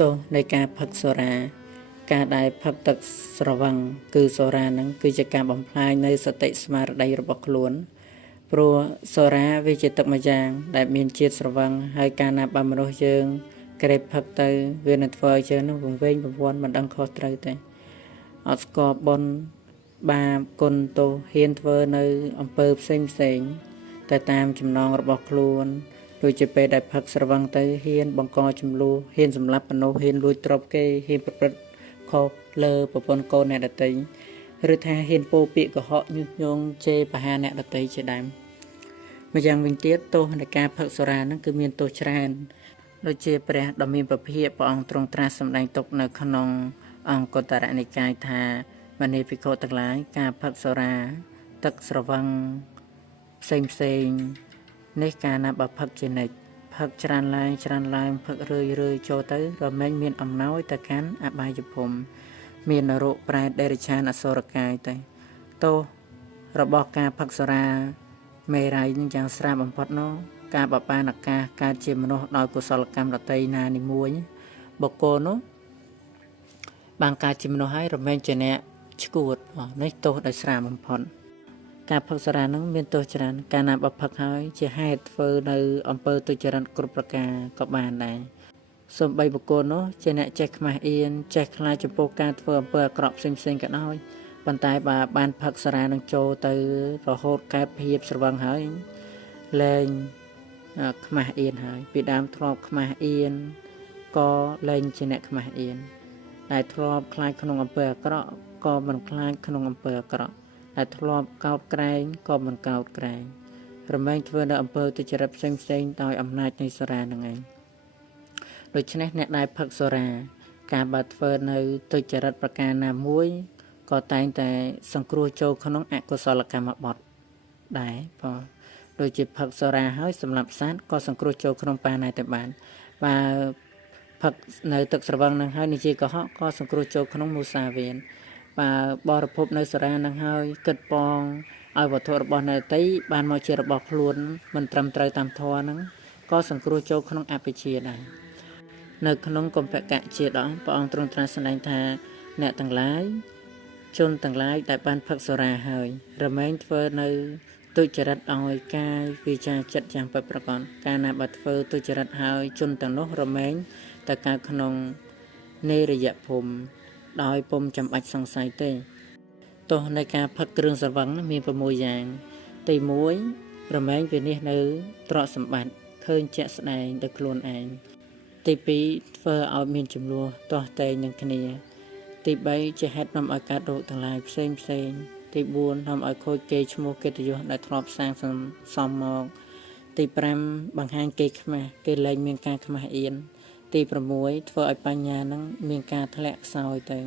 ទោសនៃការផឹកសូរ៉ាការដែលផឹកទឹកស្រវឹងគឺសូរ៉ានឹងគឺជាការបំផ្លាញនៅសតិស្មារតីរបស់ខ្លួនព្រោះសូរ៉ាវាជាទឹកម្យ៉ាងដែលមានជាតិស្រវឹងហើយកាលណាបើមនុស្សយើងក្រេបផឹកទៅវានឹងធ្វើឲ្យយើងនឹងវង្វេងប្រវ័ន្តមិនដឹងខុសត្រូវទេអត់ស្គាល់បុណ្យបាបគុណទោសហ៊ានធ្វើនៅអំពើផ្សេងតែតាមចំណងរបស់ខ្លួនដូចជាពេលដែលផឹកស្រវឹងទៅហ៊ានបង្កចំនួនហ៊ានសម្លាប់មនុស្សហ៊ានលួចទ្រព្យគេហ៊ានប្រព្រឹត្តខុសលើប្រពន្ធកូនអ្នកដទៃឬថាហ៊ានពោលពាក្យកុហកញុះញង់ជេរប្រហារអ្នកដទៃជាដើមម្យ៉ាងវិញទៀតទោសនៃការផឹកសូរ៉ាហ្នឹងគឺមានទោសច្រើនដូចជាព្រះដ៏មានពភាកព្រះអង្គទ្រង់ត្រាស់សម្ដែងទុកនៅក្នុងអង្គតរនិកាយថាមនីភិក្ខុទាំងឡាយការផឹកសូរ៉ាទឹកស្រវឹងផ្សេងនេះកាលណាបើផឹកជានិច្ចផឹកច្រើនឡើងផឹករឿយចូលទៅរមែងមានអំណោយទៅកាន់អបាយភូមិមាននរកប្រែតដេរឆានអសុរកាយទៅទោសរបស់ការផឹកសូរ៉ាមេរ័យនឹងយ៉ាងស្រាលបំផុតនោះការបបានអាកាសកើតជាមនុស្សដោយកុសលកម្មដតីណានីមួយបុគ្គលនោះបានកើតជាមនុស្សហើយរមែងជាអ្នកឈួតនេះទោសដោយស្រាលបំផុតការផឹកសូរ៉ានឹងមានទោសច្រើនកាលណាបើផឹកហើយជាហេតុធ្វើនៅអំពើទុច្ចរិតគ្រប់ប្រការក៏បានដែរសូម្បីបុគ្គលនោះជាអ្នកចេះខ្មាស់អៀនចេះខ្លាចចំពោះការធ្វើអំពើអាក្រក់ផ្សេងក៏ដោយប៉ុន្តែបើបានផឹកសូរ៉ានឹងចូលទៅរហូតកើតភាពស្រវឹងហើយលែងខ្មាស់អៀនហើយពីដើមធ្លាប់ខ្មាស់អៀនក៏លែងជាអ្នកខ្មាស់អៀនដែលធ្លាប់ខ្លាចក្នុងអំពើអាក្រក់ក៏មិនខ្លាចក្នុងអំពើអាក្រក់ដែលធ្លាប់កោតក្រែងក៏មិនកោតក្រែងរមែងធ្វើនៅអំពើទុច្ចរិតផ្សេងដោយអំណាចនៃសូរ៉ានឹងឯងដូច្នេះអ្នកដែលផឹកសូរ៉ាការបើធ្វើនៅទុច្ចរិតប្រការណាមួយក៏តែងតែសង្គ្រោះចូលក្នុងអកុសលកម្មបទដែរបងដូចជាផឹកសូរ៉ាហើយសម្រាប់សត្វក៏សង្គ្រោះចូលក្នុងបាណែតែបានបើផឹកនៅទឹកស្រវឹងនឹងហើយនិយាយកុហកក៏សង្គ្រោះចូលក្នុងមូសាវានបើបរិភពនៅសូរ៉ានឹងហើយគិតពងឲ្យវត្ថុរបស់អ្នកដទៃបានមកជារបស់ខ្លួនមិនត្រឹមត្រូវតាមធម៌ហ្នឹងក៏សង្គ្រោះចូលក្នុងអបិជាដែរនៅក្នុងកុម្ពកៈជាដងព្រះអង្គទ្រង់ត្រាស់សម្ដែងថាអ្នកទាំងឡាយជនទាំងឡាយដែលបានផឹកសូរ៉ាហើយរមែងធ្វើនៅទុច្ចរិតឲ្យកាយវាចាចិត្តយ៉ាងពិតប្រាកដកាលណាបើធ្វើទុច្ចរិតហើយជនទាំងនោះរមែងតែកើតក្នុងនេរយភូមិដោយពុំចាំបាច់សង្ស័យទេទោសនៃការផឹកគ្រឿងស្រវឹងមាន6យ៉ាងទី1រមែងវិនិច្ឆ័យនៅទ្រព្យសម្បត្តិឃើញជាក់ស្ដែងដោយខ្លួនឯងទី2ធ្វើឲ្យមានចំនួនទាស់តែងនឹងគ្នាទី3ជាហេតុនាំឲ្យកើតរោគទាំងឡាយផ្សេងទី4នាំឲ្យខូចកេរ្តិ៍ឈ្មោះកិត្តិយសដែលធ្លាប់សាងសំមកទី5បង្ហាញគេខ្មាស់គេលែងមានការខ្មាស់អៀនទី6ធ្វើឲ្យបញ្ញានឹងមានការធ្លាក់ខ្សោយទៅ